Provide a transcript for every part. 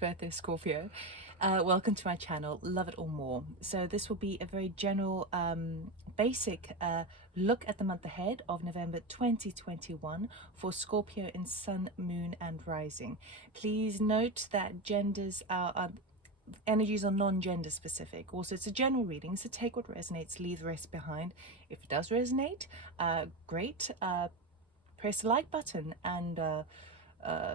birthday, Scorpio. Welcome to my channel, love it or more. So this will be a very general, basic look at the month ahead of November 2021 for Scorpio in Sun, Moon and Rising. Please note that genders are energies are non-gender specific. Also, it's a general reading, so take what resonates, leave the rest behind. If it does resonate, great. Press the like button and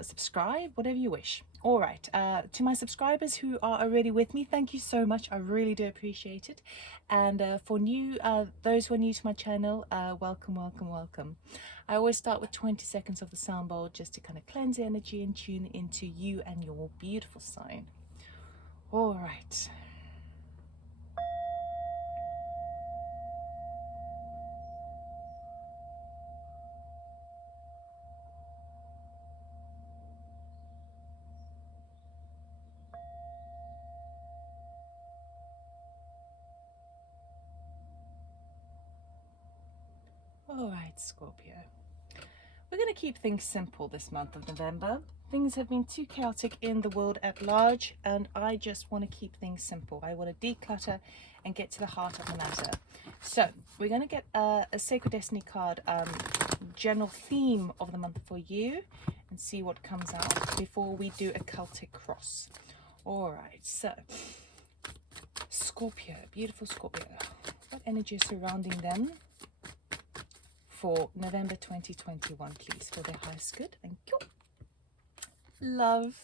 subscribe, whatever you wish. All right, to my subscribers who are already with me, thank you so much. I really do appreciate it. And for those who are new to my channel, welcome, welcome, welcome. I always start with 20 seconds of the sound bowl just to kind of cleanse the energy and tune into you and your beautiful sign. All right. All right, Scorpio. We're going to keep things simple this month of November. Things have been too chaotic in the world at large, and I just want to keep things simple. I want to declutter and get to the heart of the matter. So we're going to get a Sacred Destiny card, general theme of the month for you, and see what comes out before we do a Celtic Cross. All right, so Scorpio, beautiful Scorpio. What energy is surrounding them for November 2021, please, for their highest good? Thank you. Love.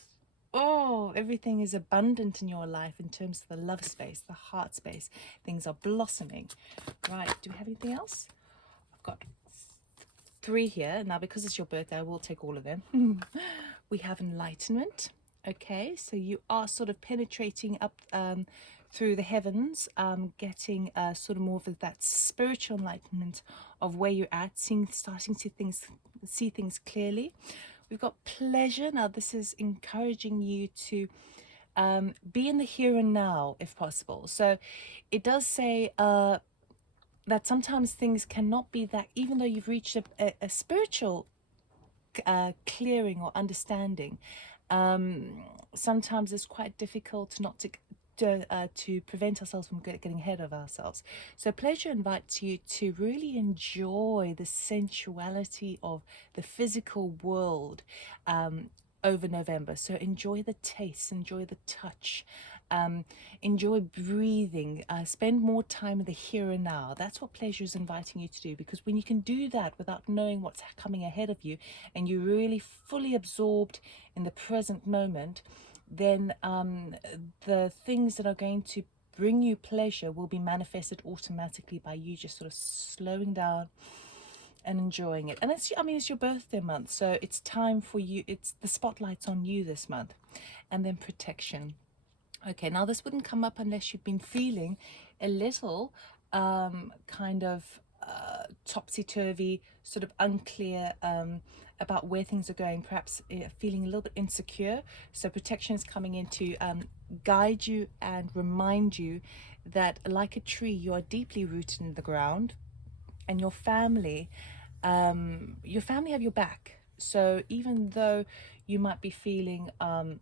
Oh, everything is abundant in your life in terms of the love space, the heart space. Things are blossoming. Right, do we have anything else? I've got 3 here. Now, because it's your birthday, I will take all of them. We have Enlightenment. Okay, so you are sort of penetrating up through the heavens, getting sort of more of that spiritual enlightenment of where you're at, starting to see things clearly. We've got Pleasure. Now this is encouraging you to be in the here and now if possible. So it does say that sometimes things cannot be that, even though you've reached a spiritual clearing or understanding, sometimes it's quite difficult not to prevent ourselves from getting ahead of ourselves. So pleasure invites you to really enjoy the sensuality of the physical world over November. So enjoy the taste, enjoy the touch, enjoy breathing, spend more time in the here and now. That's what pleasure is inviting you to do, because when you can do that without knowing what's coming ahead of you, and you're really fully absorbed in the present moment, then the things that are going to bring you pleasure will be manifested automatically by you just sort of slowing down and enjoying it. And it's your birthday month, so it's time for you. It's the spotlight's on you this month. And then protection. Okay, now this wouldn't come up unless you've been feeling a little kind of topsy-turvy, sort of unclear about where things are going, perhaps feeling a little bit insecure. So protection is coming in to guide you and remind you that, like a tree, you are deeply rooted in the ground, and your family have your back. So even though you might be feeling I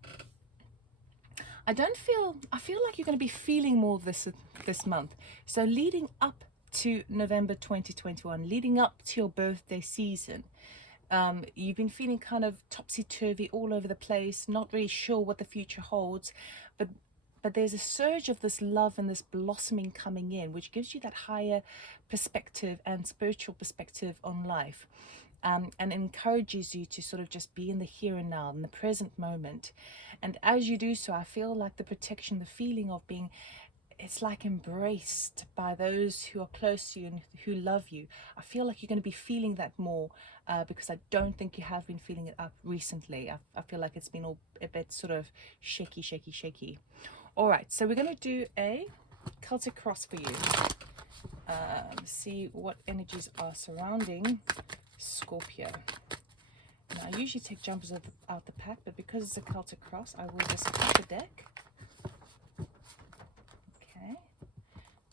feel like you're going to be feeling more of this month. So leading up to November 2021, leading up to your birthday season, you've been feeling kind of topsy-turvy, all over the place, not really sure what the future holds, but there's a surge of this love and this blossoming coming in, which gives you that higher perspective and spiritual perspective on life, and encourages you to sort of just be in the here and now, in the present moment. And as you do so, I feel like the protection, the feeling of being, it's like embraced by those who are close to you and who love you. I feel like you're going to be feeling that more, because I don't think you have been feeling it up recently. I feel like it's been all a bit sort of shaky. All right, so we're going to do a Celtic Cross for you. See what energies are surrounding Scorpio. Now, I usually take jumpers out the pack, but because it's a Celtic Cross, I will just cut the deck. Okay.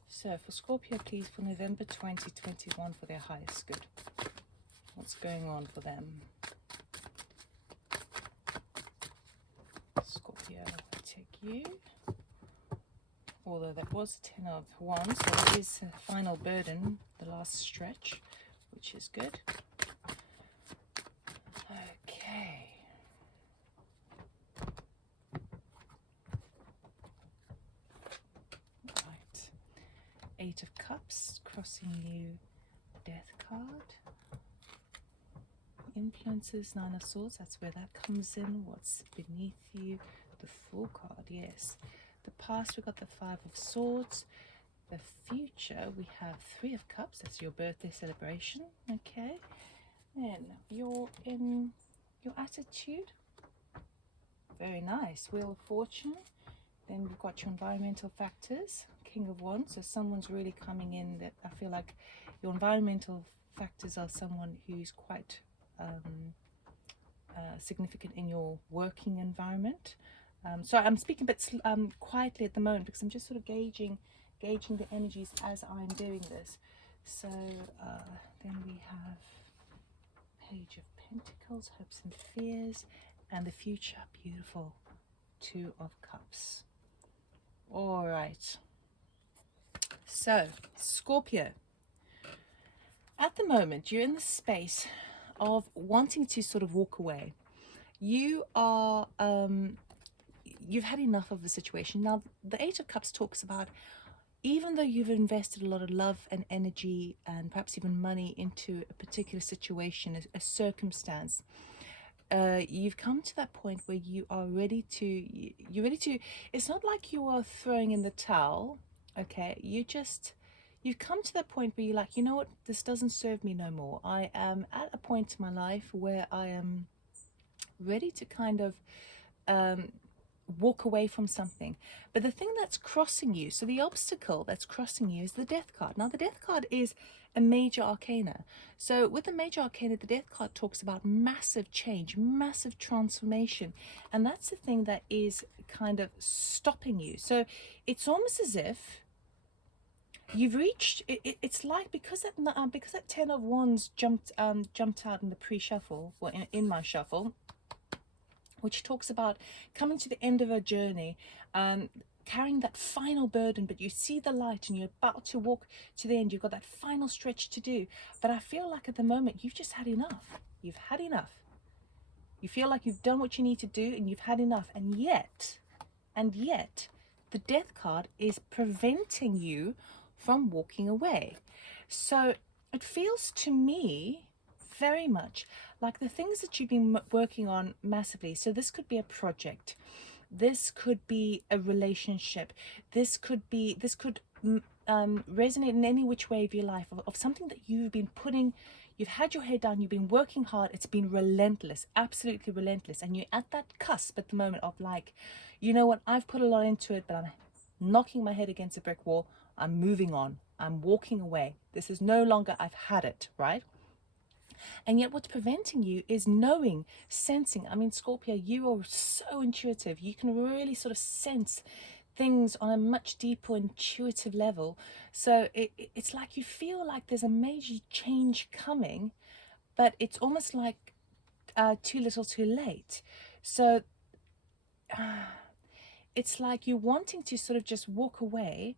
So for Scorpio, please, for November 2021, for their highest good. What's going on for them? Scorpio. Scorpio, take you. Although that was 10 of Wands, so it is a final burden, the last stretch, which is good. Okay. Right. 8 of Cups, crossing you, Death card. Influences, 9 of Swords, that's where that comes in. What's beneath you? The Fool card, yes. The past, we got the 5 of Swords. The future, we have 3 of Cups, that's your birthday celebration, okay. Then you're in your attitude, very nice. Wheel of Fortune. Then we've got your environmental factors, King of Wands, so someone's really coming in that I feel like your environmental factors are someone who's quite significant in your working environment. So I'm speaking a bit quietly at the moment because I'm just sort of gauging the energies as I'm doing this. So then we have Page of Pentacles, hopes and fears, and the future, beautiful, 2 of Cups. All right. So Scorpio, at the moment you're in the space of wanting to sort of walk away. You are you've had enough of the situation. Now the 8 of Cups talks about, even though you've invested a lot of love and energy and perhaps even money into a particular situation, a circumstance, you've come to that point where you're ready to, it's not like you are throwing in the towel, okay? You've come to that point where you're like, you know what, this doesn't serve me no more. I am at a point in my life where I am ready to kind of walk away from something. But the thing that's crossing you, so the obstacle that's crossing you, is the Death card. Now the Death card is a major arcana. So with the major arcana, the Death card talks about massive change, massive transformation, and that's the thing that is kind of stopping you. So it's almost as if you've reached it's like, because that 10 of Wands jumped out in the pre-shuffle, well, in my shuffle, which talks about coming to the end of a journey, carrying that final burden, but you see the light and you're about to walk to the end. You've got that final stretch to do. But I feel like at the moment you've just had enough. You've had enough. You feel like you've done what you need to do and you've had enough. And yet, the Death card is preventing you from walking away. So it feels to me very much like the things that you've been working on massively. So this could be a project, this could be a relationship, this could resonate in any which way of your life, of something that you've had your head down, you've been working hard, it's been relentless, absolutely relentless, and you're at that cusp at the moment of like, you know what, I've put a lot into it, but I'm knocking my head against a brick wall. I'm moving on, I'm walking away. This is no longer, I've had it, right? And yet what's preventing you is knowing, sensing. I mean, Scorpio, you are so intuitive. You can really sort of sense things on a much deeper intuitive level. So it's like you feel like there's a major change coming, but it's almost like too little too late. So it's like you're wanting to sort of just walk away,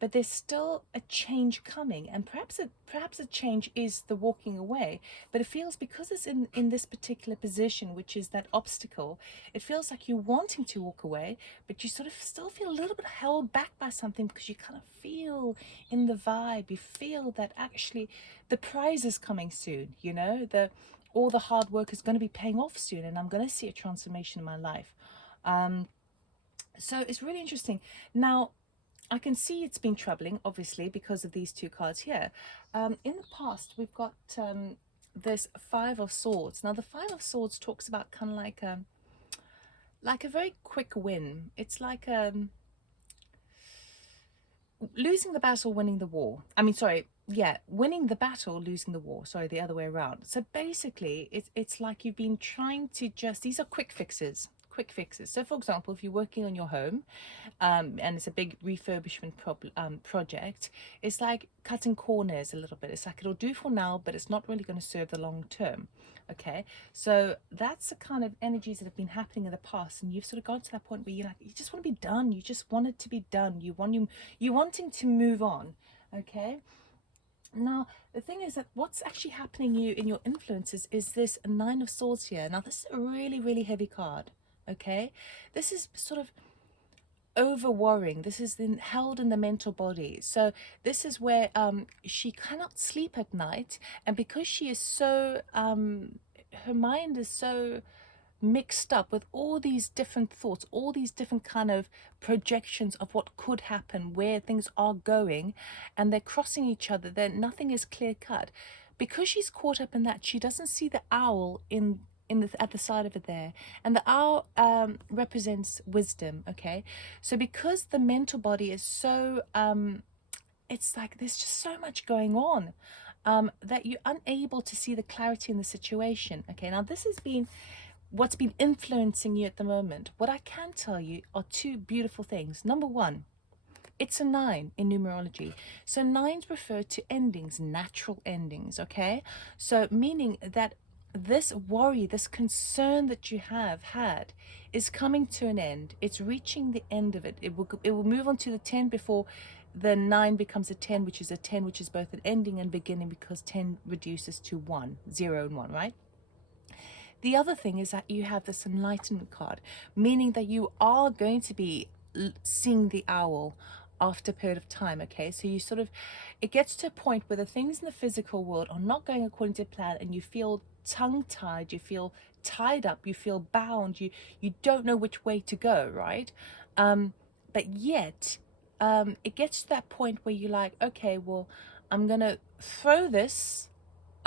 but there's still a change coming, and perhaps a change is the walking away, but it feels, because it's in this particular position, which is that obstacle, it feels like you're wanting to walk away, but you sort of still feel a little bit held back by something, because you kind of feel in the vibe, you feel that actually the prize is coming soon, you know, all the hard work is going to be paying off soon, and I'm going to see a transformation in my life. So it's really interesting. Now I can see it's been troubling, obviously, because of these 2 cards here. In the past, we've got this 5 of Swords. Now, the 5 of Swords talks about kind of like a very quick win. It's like losing the battle, winning the war. I mean, sorry, yeah, winning the battle, losing the war. Sorry, the other way around. So basically, it's like you've been trying to these are quick fixes. quick fixes. So for example, if you're working on your home, and it's a big refurbishment project, it's like cutting corners a little bit. It's like it'll do for now, but it's not really going to serve the long term. Okay, so that's the kind of energies that have been happening in the past, and you've sort of got to that point where you're like, you just want to be done. You just want it to be done. You're wanting to move on. Okay. Now, the thing is that what's actually happening you in your influences is this Nine of Swords here. Now, this is a really, really heavy card. Okay, this is sort of over worrying. This is held in the mental body. So this is where she cannot sleep at night, and because she is so her mind is so mixed up with all these different thoughts, all these different kind of projections of what could happen, where things are going, and they're crossing each other. Then nothing is clear cut. Because she's caught up in that, she doesn't see the owl at the side of it there, and the owl represents wisdom. Okay, so because the mental body is so it's like there's just so much going on that you're unable to see the clarity in the situation. Okay, now this has been what's been influencing you at the moment. What I can tell you are two beautiful things. Number one, it's a 9 in numerology. So 9s refer to endings, natural endings, okay? So meaning that this worry, this concern that you have had is coming to an end. It's reaching the end of it. It will move on to the 10 before the 9 becomes a 10, which is a 10, which is both an ending and beginning, because 10 reduces to 1, 0 and 1, right? The other thing is that you have this Enlightenment card, meaning that you are going to be seeing the owl after a period of time. Okay, so you sort of, it gets to a point where the things in the physical world are not going according to plan, and you feel tongue-tied, you feel tied up, you feel bound, you don't know which way to go, right? But yet it gets to that point where you're like, okay, well, I'm gonna throw this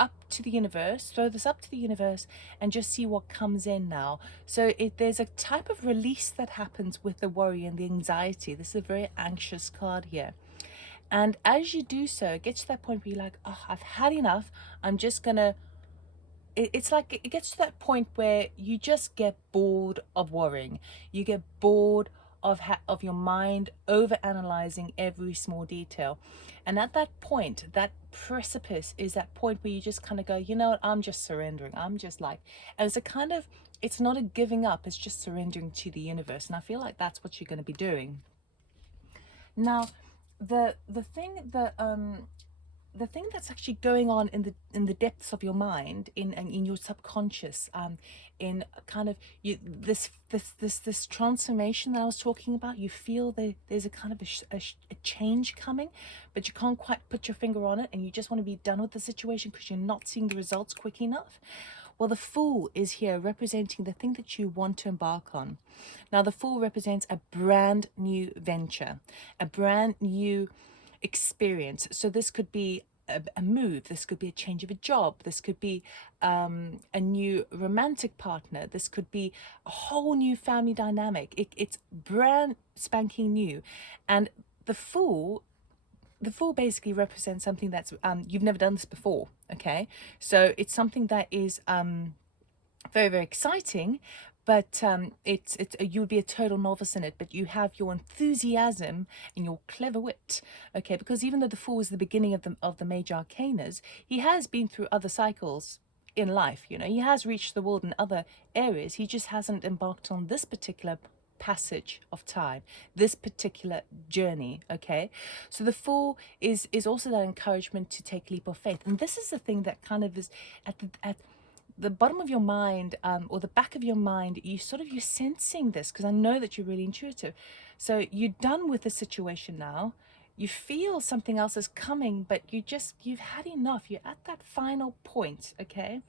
up to the universe, and just see what comes in now. So there's a type of release that happens with the worry and the anxiety. This is a very anxious card here. And as you do so, it gets to that point where you're like, oh, I've had enough. I'm just gonna, it's like it gets to that point where you just get bored of worrying. You get bored of your mind over analyzing every small detail. And at that point, that precipice is that point where you just kind of go, you know what, I'm just surrendering. I'm just like, and it's a kind of, it's not a giving up, it's just surrendering to the universe. And I feel like that's what you're going to be doing. Now, the thing that's actually going on in the depths of your mind, in your subconscious, in kind of this transformation that I was talking about, you feel there's a kind of a change coming, but you can't quite put your finger on it, and you just want to be done with the situation because you're not seeing the results quick enough. Well, the Fool is here representing the thing that you want to embark on. Now, the Fool represents a brand new venture, a brand new experience. So this could be a move, this could be a change of a job, this could be a new romantic partner, this could be a whole new family dynamic. It's brand spanking new. And the Fool basically represents something that's you've never done this before. Okay, so it's something that is very, very exciting, but it's you'd be a total novice in it, but you have your enthusiasm and your clever wit. Okay, because even though the Fool is the beginning of the major arcanas, he has been through other cycles in life. You know, he has reached the world in other areas. He just hasn't embarked on this particular passage of time, this particular journey. Okay, so the Fool is also that encouragement to take a leap of faith. And this is the thing that kind of is at the bottom of your mind, or the back of your mind, you're sensing this, because I know that you're really intuitive. So you're done with the situation now, you feel something else is coming, but you've had enough. You're at that final point. Okay,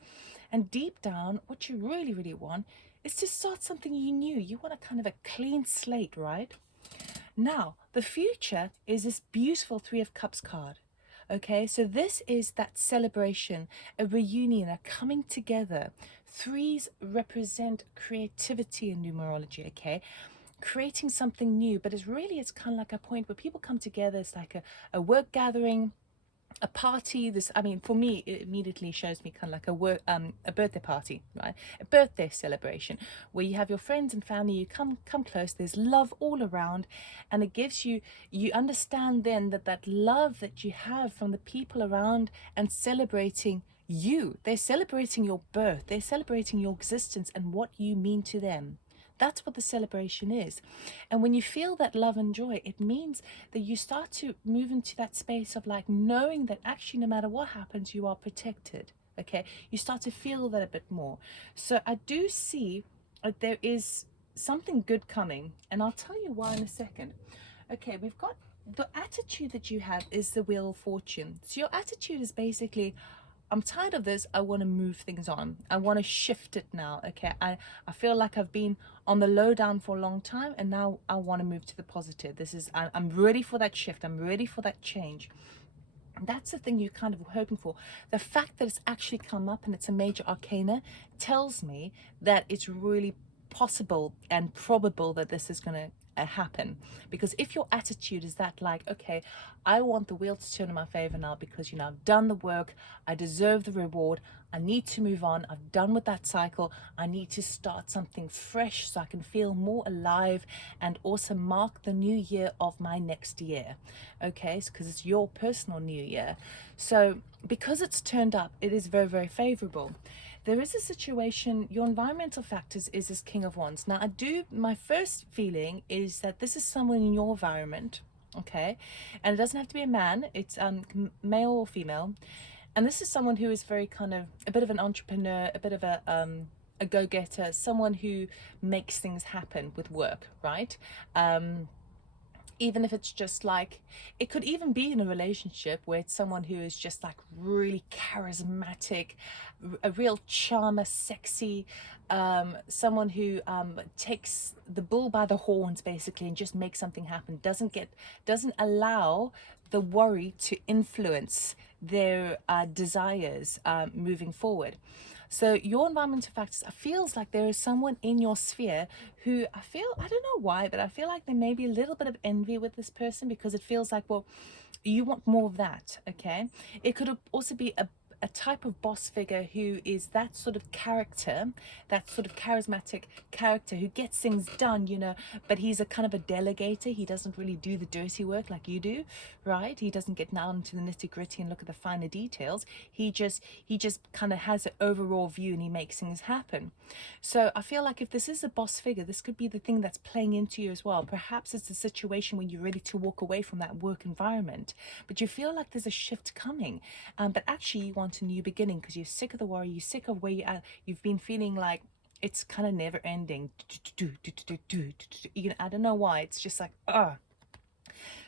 and deep down what you really, really want is to start something new. You want a kind of a clean slate, right? Now the future is this beautiful Three of Cups card. Okay, so this is that celebration, a reunion, a coming together. Threes represent creativity in numerology. Okay, creating something new, but it's kind of like a point where people come together. It's like a work gathering, a party. This, I mean, for me, it immediately shows me kind of like a birthday party, right? A birthday celebration where you have your friends and family, you come close, there's love all around, and it gives you, you understand then that that love that you have from the people around and celebrating you, they're celebrating your birth, they're celebrating your existence and what you mean to them. That's what the celebration is. And when you feel that love and joy, it means that you start to move into that space of like knowing that actually no matter what happens, you are protected. Okay, you start to feel that a bit more. So I do see that there is something good coming, and I'll tell you why in a second. Okay, we've got the attitude that you have is the Wheel of Fortune. So your attitude is basically, I'm tired of this. I want to move things on. I want to shift it now. Okay. I feel like I've been on the low down for a long time, and now I want to move to the positive. This is, I'm ready for that shift. I'm ready for that change. And that's the thing you're kind of hoping for. The fact that it's actually come up and it's a major arcana tells me that it's really possible and probable that this is going to happen. Because if your attitude is that like, okay, I want the wheel to turn in my favor now because, you know, I've done the work, I deserve the reward, I need to move on, I've done with that cycle, I need to start something fresh so I can feel more alive and also mark the new year of my next year. Okay, because it's your personal new year. So because it's turned up, it is very, very favorable. There is a situation, your environmental factors is this King of Wands. Now my first feeling is that this is someone in your environment, okay? And it doesn't have to be a man, it's male or female. And this is someone who is very kind of a bit of an entrepreneur, a bit of a go-getter, someone who makes things happen with work, right? Even if it's just like, it could even be in a relationship where it's someone who is just like really charismatic, a real charmer, sexy, someone who takes the bull by the horns basically and just makes something happen, doesn't allow the worry to influence their desires moving forward. So your environmental factors, it feels like there is someone in your sphere who I don't know why, but I feel like there may be a little bit of envy with this person because it feels like, well, you want more of that, okay? It could also be a type of boss figure who is that sort of character, that sort of charismatic character who gets things done, you know, but he's a kind of a delegator. He doesn't really do the dirty work like you do, right? He doesn't get down into the nitty-gritty and look at the finer details. He just kind of has an overall view and he makes things happen. So I feel like if this is a boss figure, this could be the thing that's playing into you as well. Perhaps it's a situation when you're ready to walk away from that work environment, but you feel like there's a shift coming, but actually you want a new beginning because you're sick of the worry, you're sick of where you're at. You've been feeling like it's kind of never ending. You know, I don't know why. It's just like,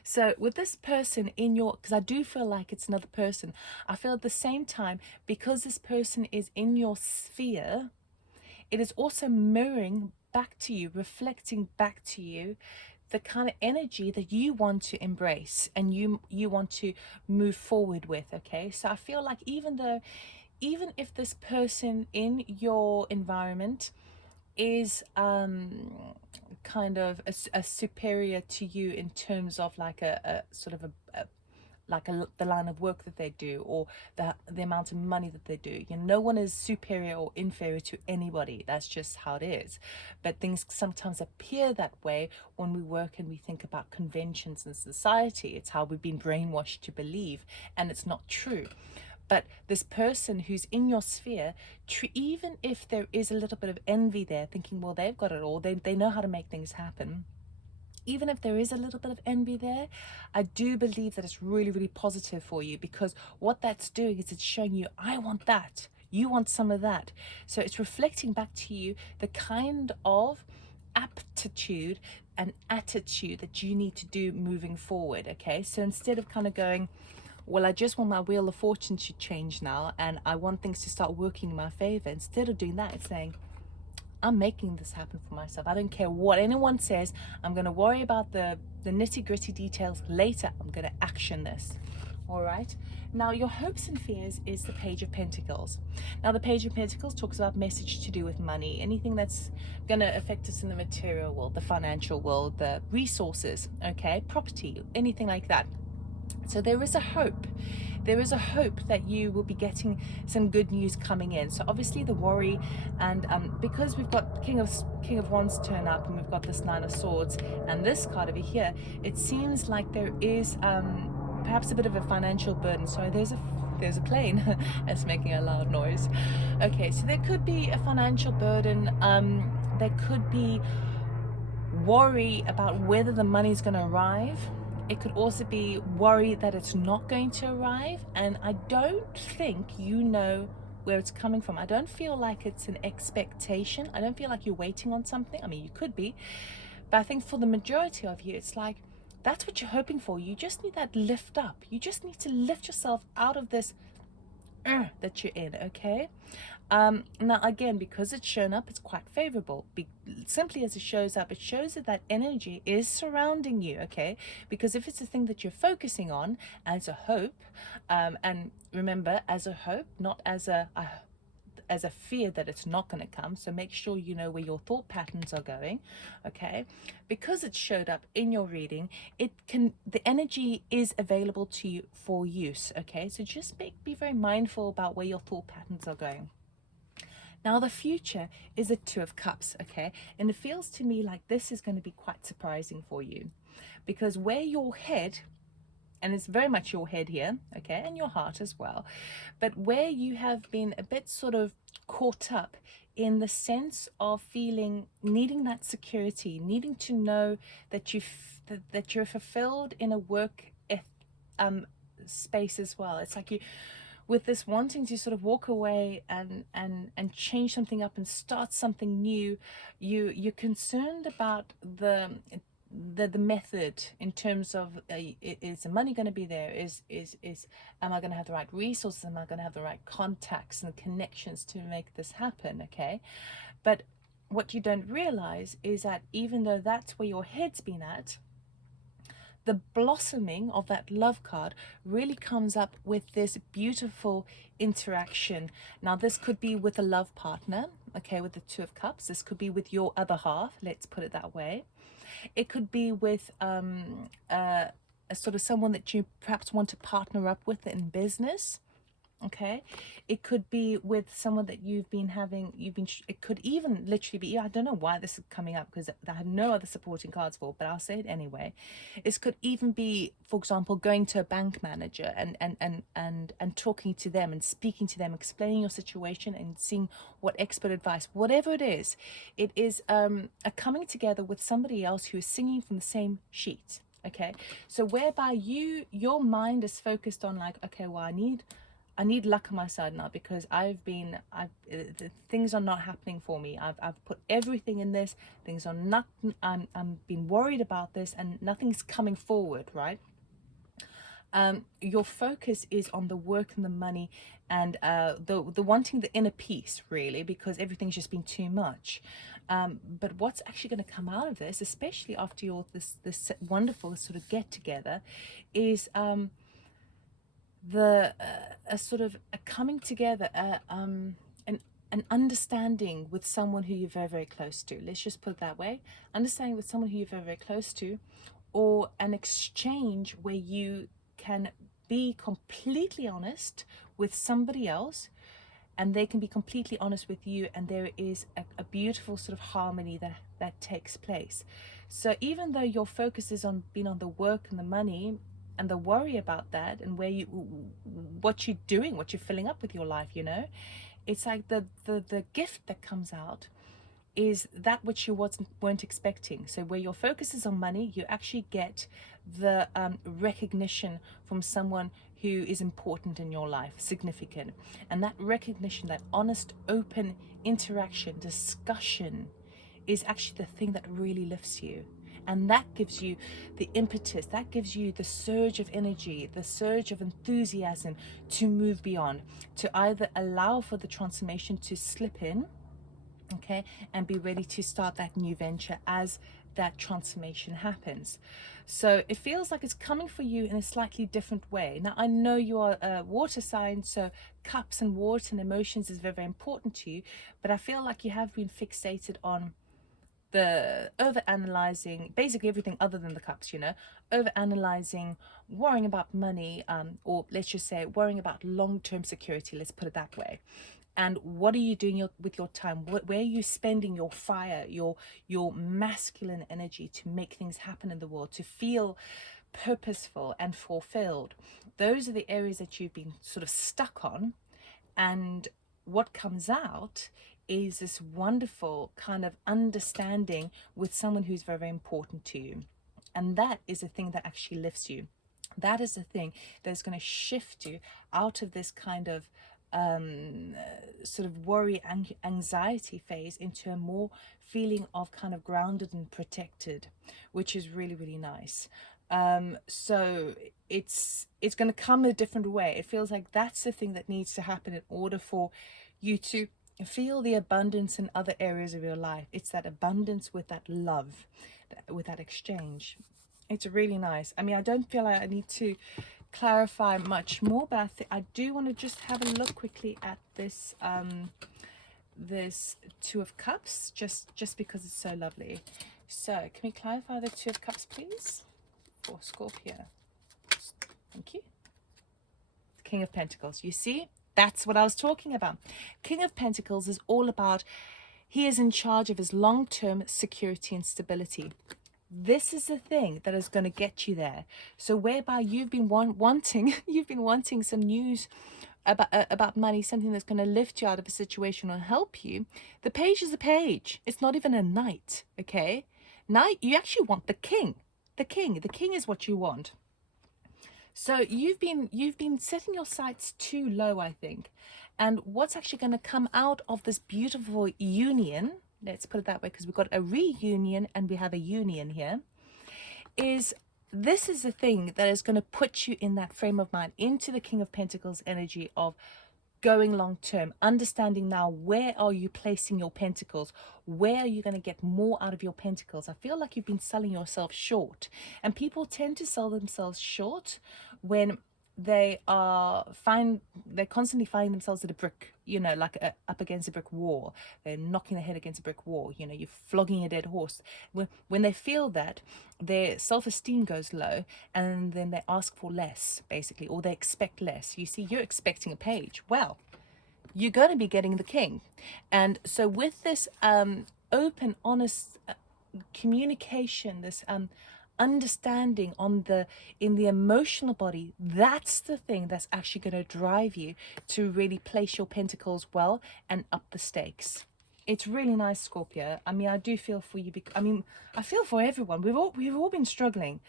So with this person in your, because I do feel like it's another person, I feel at the same time, because this person is in your sphere, it is also mirroring back to you, reflecting back to you the kind of energy that you want to embrace and you want to move forward with. Okay, so I feel like even if this person in your environment is kind of a superior to you in terms of like a sort of the line of work that they do, or the amount of money that they do. You know, no one is superior or inferior to anybody. That's just how it is. But things sometimes appear that way when we work and we think about conventions in society. It's how we've been brainwashed to believe, and it's not true. But this person who's in your sphere, even if there is a little bit of envy there, thinking, well, they've got it all, they know how to make things happen, even if there is a little bit of envy there, I do believe that it's really, really positive for you, because what that's doing is it's showing you, I want that. You want some of that. So it's reflecting back to you the kind of aptitude and attitude that you need to do moving forward. Okay, so instead of kind of going, well, I just want my wheel of fortune to change now and I want things to start working in my favor, instead of doing that, it's saying, I'm making this happen for myself. I don't care what anyone says. I'm going to worry about the nitty-gritty details later. I'm going to action this. All right. Now, your hopes and fears is the Page of Pentacles. Now, the Page of Pentacles talks about message to do with money, anything that's going to affect us in the material world, the financial world, the resources, okay, property, anything like that. So there is a hope there is a hope that you will be getting some good news coming in. So obviously the worry, and because we've got King of Wands turn up, and we've got this Nine of Swords and this card over here, it seems like there is perhaps a bit of a financial burden. Sorry, there's a plane that's making a loud noise. Okay, so there could be a financial burden. There could be worry about whether the money is going to arrive. It could also be worry that it's not going to arrive, and I don't think you know where it's coming from. I don't feel like it's an expectation. I don't feel like you're waiting on something. I mean, you could be, but I think for the majority of you, it's like that's what you're hoping for. You just need that lift up. You just need to lift yourself out of this that you're in, okay? Now again, because it's shown up, it's quite favorable. Simply as it shows up, it shows that energy is surrounding you, okay? Because if it's a thing that you're focusing on as a hope, and remember, as a hope, not as a fear that it's not going to come. So make sure you know where your thought patterns are going, okay? Because it showed up in your reading, the energy is available to you for use, okay? So just be very mindful about where your thought patterns are going. Now the future is a Two of Cups, okay? And it feels to me like this is going to be quite surprising for you, because where your head, and it's very much your head here, okay, and your heart as well, but where you have been a bit sort of caught up in the sense of needing that security, needing to know that you're fulfilled in a work space as well. It's like you, with this wanting to sort of walk away and change something up and start something new, you're concerned about the method in terms of is the money going to be there, is am I going to have the right resources, am I going to have the right contacts and connections to make this happen, okay? But what you don't realize is that even though that's where your head's been at, the blossoming of that love card really comes up with this beautiful interaction. Now this could be with a love partner, okay, with the Two of Cups. This could be with your other half, let's put it that way. It could be with a sort of someone that you perhaps want to partner up with in business, okay? It could be with someone that it could even literally be, I don't know why this is coming up because I have no other supporting cards for, but I'll say it anyway. This could even be, for example, going to a bank manager and talking to them and speaking to them, explaining your situation and seeing what expert advice, whatever it is a coming together with somebody else who is singing from the same sheet, okay? So whereby your mind is focused on like, okay, well, I need luck on my side now because things are not happening for me. I've put everything in this. Things are not. I'm been worried about this, and nothing's coming forward. Right. Your focus is on the work and the money, and the wanting the inner peace, really, because everything's just been too much. But what's actually going to come out of this, especially after this wonderful sort of get together, is a sort of a coming together, an understanding with someone who you're very, very close to. Let's just put it that way. Understanding with someone who you're very, very close to, or an exchange where you can be completely honest with somebody else and they can be completely honest with you, and there is a beautiful sort of harmony that takes place. So even though your focus is on being on the work and the money and the worry about that and what you're doing, what you're filling up with your life, it's like the gift that comes out is that which you weren't expecting. So where your focus is on money, you actually get the recognition from someone who is important in your life, significant. And that recognition, that honest, open interaction, discussion is actually the thing that really lifts you. And that gives you the impetus, that gives you the surge of energy, the surge of enthusiasm to move beyond, to either allow for the transformation to slip in, okay, and be ready to start that new venture as that transformation happens. So it feels like it's coming for you in a slightly different way. Now, I know you are a water sign, so cups and water and emotions is very, very important to you, but I feel like you have been fixated on the over analyzing basically everything other than the cups, you know, over analyzing, worrying about money, or let's just say worrying about long-term security, let's put it that way. And what are you doing with your time? Where are you spending your fire, your masculine energy to make things happen in the world, to feel purposeful and fulfilled? Those are the areas that you've been sort of stuck on. And what comes out is this wonderful kind of understanding with someone who's very, very important to you. And that is the thing that actually lifts you. That is the thing that's going to shift you out of this kind of sort of worry and anxiety phase into a more feeling of kind of grounded and protected, which is really, really nice. So it's going to come a different way. It feels like that's the thing that needs to happen in order for you to feel the abundance in other areas of your life. It's that abundance with that love, with that exchange. It's really nice. I mean, I don't feel like I need to clarify much more, but I do want to just have a look quickly at this this Two of Cups, just because it's so lovely. So can we clarify the Two of Cups, please, for Scorpio? Thank you. King of Pentacles. You see, that's what I was talking about. King of Pentacles is all about, he is in charge of his long-term security and stability. This is the thing that is going to get you there. So whereby you've been wanting some news about money, something that's going to lift you out of a situation or help you. The page is a page. It's not even a knight, okay? Knight, you actually want the king. The king is what you want. So you've been setting your sights too low, I think. And what's actually going to come out of this beautiful union, let's put it that way, because we've got a reunion and we have a union here, is this is the thing that is going to put you in that frame of mind, into the King of Pentacles energy of going long term, understanding now where are you placing your pentacles, where are you going to get more out of your pentacles. I feel like you've been selling yourself short, and people tend to sell themselves short when they're constantly finding themselves at a brick, you know, like up against a brick wall. They're knocking their head against a brick wall, you know, you're flogging a dead horse. When they feel that, their self-esteem goes low, and then they ask for less, basically, or they expect less. You see, you're expecting a page. Well, you're going to be getting the king. And so with this open, honest communication, this understanding in the emotional body, that's the thing that's actually going to drive you to really place your pentacles well and up the stakes. It's really nice, Scorpio. I mean, I do feel for you. I mean, I feel for everyone. We've all been struggling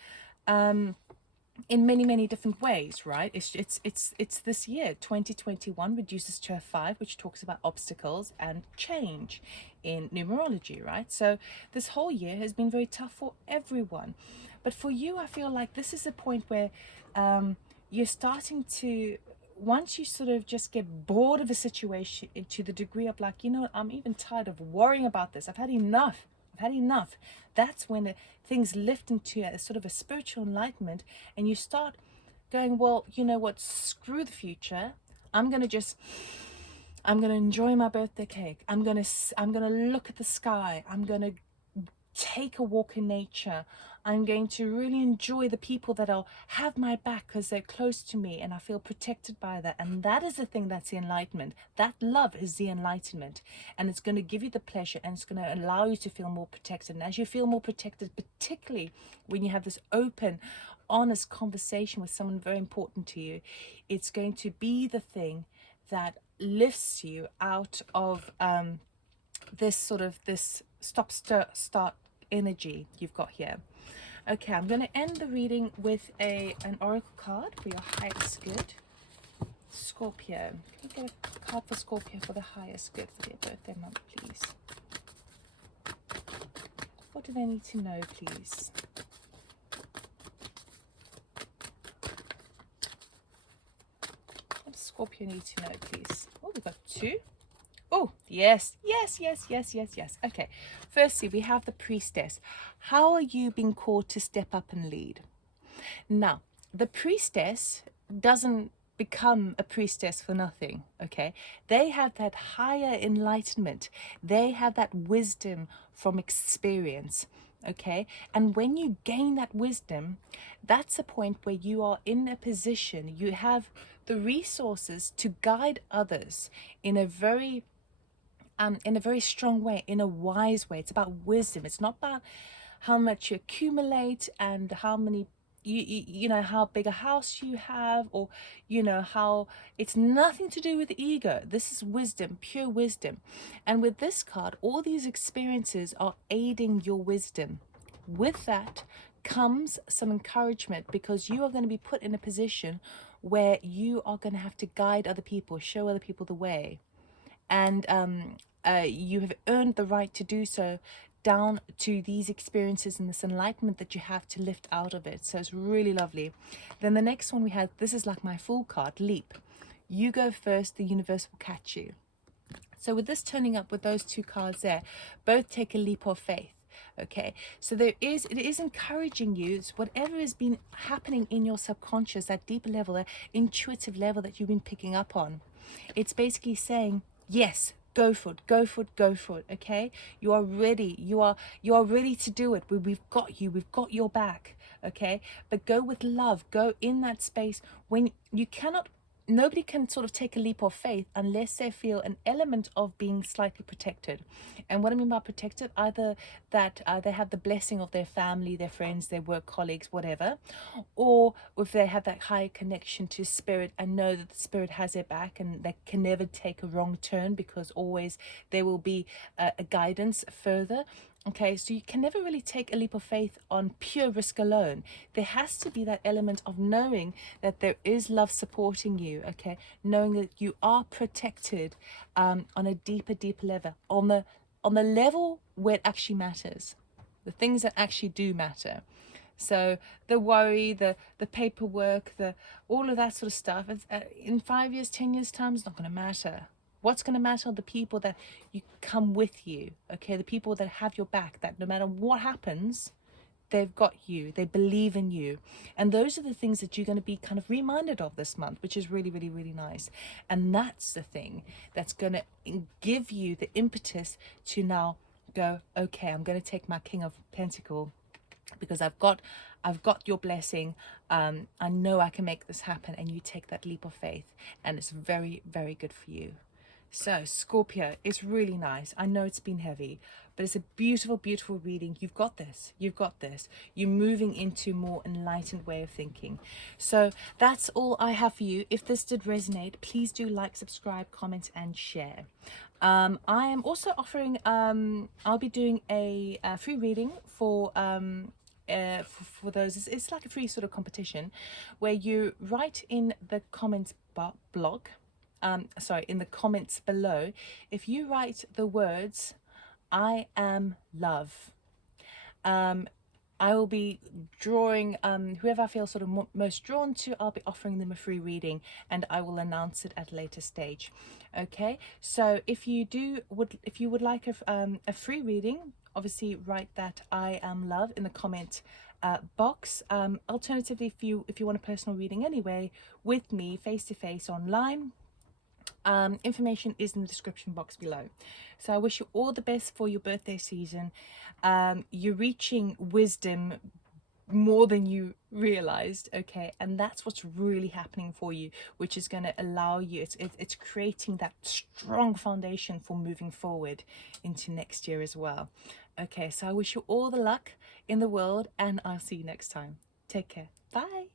in many different ways, right? It's this year. 2021 reduces to a 5, which talks about obstacles and change in numerology, right? So this whole year has been very tough for everyone, but for you, I feel like this is a point where you're starting to, once you sort of just get bored of a situation to the degree of like, you know what, I'm even tired of worrying about this. I've had enough. That's when things lift into a sort of a spiritual enlightenment, and you start going, well, you know what, screw the future. I'm going to enjoy my birthday cake. I'm going to look at the sky. I'm going to take a walk in nature. I'm going to really enjoy the people that have my back because they're close to me and I feel protected by that. And that is the thing that's the enlightenment. That love is the enlightenment. And it's going to give you the pleasure, and it's going to allow you to feel more protected. And as you feel more protected, particularly when you have this open, honest conversation with someone very important to you, it's going to be the thing that lifts you out of this stop-start energy you've got here. Okay, I'm going to end the reading with an oracle card for your highest good. Scorpio. Can we get a card for Scorpio for the highest good for their birthday month, please? What do they need to know, please? What does Scorpio need to know, please? Oh, we've got 2. Oh, yes. Okay, firstly, we have the priestess. How are you being called to step up and lead? Now, the priestess doesn't become a priestess for nothing, okay? They have that higher enlightenment. They have that wisdom from experience, okay? And when you gain that wisdom, that's a point where you are in a position, you have the resources to guide others in a very strong way, in a wise way. It's about wisdom. It's not about how much you accumulate and how many you know, how big a house you have, or you know, how it's nothing to do with ego. This is wisdom, pure wisdom. And with this card, all these experiences are aiding your wisdom. With that comes some encouragement, because you are going to be put in a position where you are going to have to guide other people, show other people the way. And you have earned the right to do so, down to these experiences and this enlightenment that you have to lift out of it. So it's really lovely. Then the next one we have, this is like my full card, leap. You go first, the universe will catch you. So with this turning up with those two cards there, both take a leap of faith. Okay, so it is encouraging you. It's whatever has been happening in your subconscious, that deeper level, that intuitive level that you've been picking up on. It's basically saying, yes, go for it, go for it, go for it. Okay, you are ready. You are ready to do it. We've got you. We've got your back. Okay, but go with love. Go in that space when you cannot. Nobody can sort of take a leap of faith unless they feel an element of being slightly protected. And what I mean by protected, either that they have the blessing of their family, their friends, their work colleagues, whatever, or if they have that higher connection to spirit and know that the spirit has their back and they can never take a wrong turn, because always there will be a guidance further. Okay, so you can never really take a leap of faith on pure risk alone. There has to be that element of knowing that there is love supporting you, okay? Knowing that you are protected on a deeper level, on the level where it actually matters, the things that actually do matter. So the worry, the paperwork, all of that sort of stuff, in 5 years, 10 years time, it's not going to matter. What's going to matter are the people that you come with you, okay? The people that have your back, that no matter what happens, they've got you, they believe in you. And those are the things that you're going to be kind of reminded of this month, which is really, really, really nice. And that's the thing that's going to give you the impetus to now go, okay, I'm going to take my King of Pentacles, because I've got your blessing. I know I can make this happen. And you take that leap of faith, and it's very, very good for you. So Scorpio, it's really nice. I know it's been heavy, but it's a beautiful, beautiful reading. You've got this. You've got this. You're moving into more enlightened way of thinking. So that's all I have for you. If this did resonate, please do like, subscribe, comment, and share. I am also offering, I'll be doing a free reading for those. It's like a free sort of competition where you write in the comments blog, in the comments below, if you write the words, I am love, I will be drawing whoever I feel sort of most drawn to. I'll be offering them a free reading, and I will announce it at a later stage. Okay, so if you would like a free reading, obviously write that I am love in the comment box. Alternatively, if you want a personal reading anyway with me face to face online, information is in the description box below. So I wish you all the best for your birthday season. You're reaching wisdom more than you realized, okay? And that's what's really happening for you, which is going to allow you, it's creating that strong foundation for moving forward into next year as well. Okay, so I wish you all the luck in the world, and I'll see you next time. Take care. Bye.